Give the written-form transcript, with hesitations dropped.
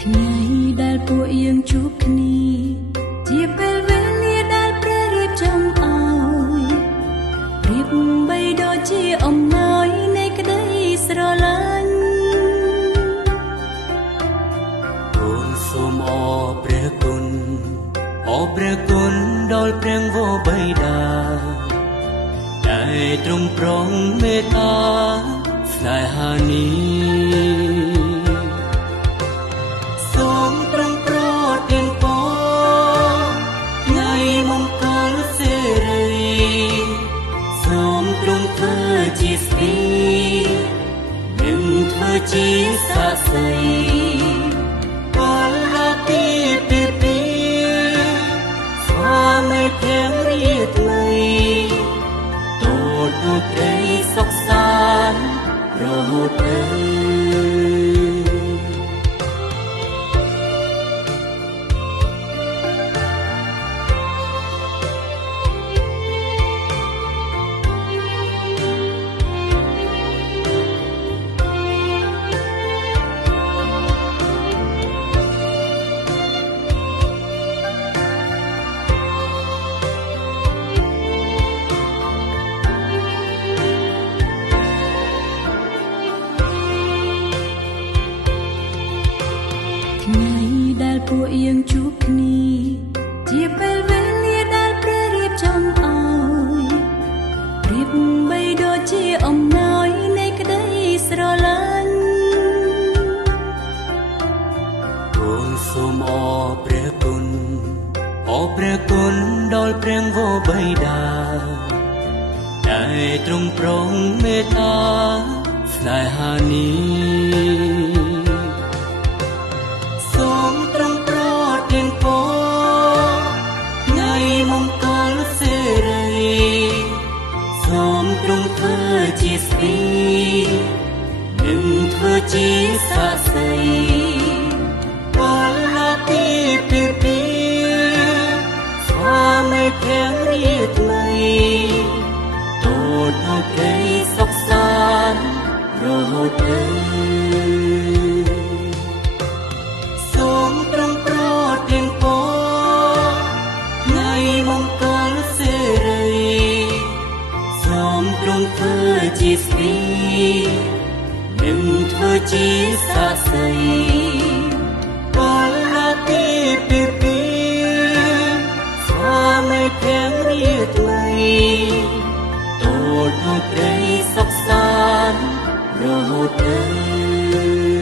ថ្ងៃដែលពួកយើងជួបគ្នាជាពេលវេលាដែលព្រះរៀបចំឲ្យប្រៀបបីដូចជាអំណោយនៃក្តីស្រឡាញ់អូនសូមអរព្រះគុណអរព្រះគុណដល់ព្រះវរបិតាដែលទ្រង់ប្រងមេត្តាស្នេហានេះសូមទ្រង់ប្រទានពរថ្ងៃមង្គលសិរីសូមទ្រង់ធ្វើជាស្ពាយនិងធ្វើជាសាក្សីពលពីពីស្វាមីទាំងរាថ្មីទូលត្រីសុខសាន្តរហូតទៅថ្ងៃដែលពួកយើងជួបគ្នាជាពេលវេលាដែលព្រះរៀបចំឲ្យប្រៀបបីដូចជាអំណោយនៃក្តីស្រឡាញ់អូនសូមអរព្រះគុណអរព្រះគុណដល់ព្រះវរបិតាដែលទ្រង់ប្រងមេត្តាស្នេហានេះសូមទ្រង់ប្រទានពរថ្ងៃមង្គលសិរីសូមទ្រង់ធ្វើជាស្ពាយនិងធ្វើជាសាក្សីពលពីស្វាមីទាំងរាថ្មីទូលត្រីសុខសាន្តរហូតទៅសូមទ្រង់ប្រទានពរថ្ងៃមង្គលសិរីសូមទ្រង់ធ្វើជាស្ពាយនិងធ្វើជាសាក្សីពលពីស្វាមីទាំងរាថ្មីទូលត្រីសុខសាន្តរហូតទៅ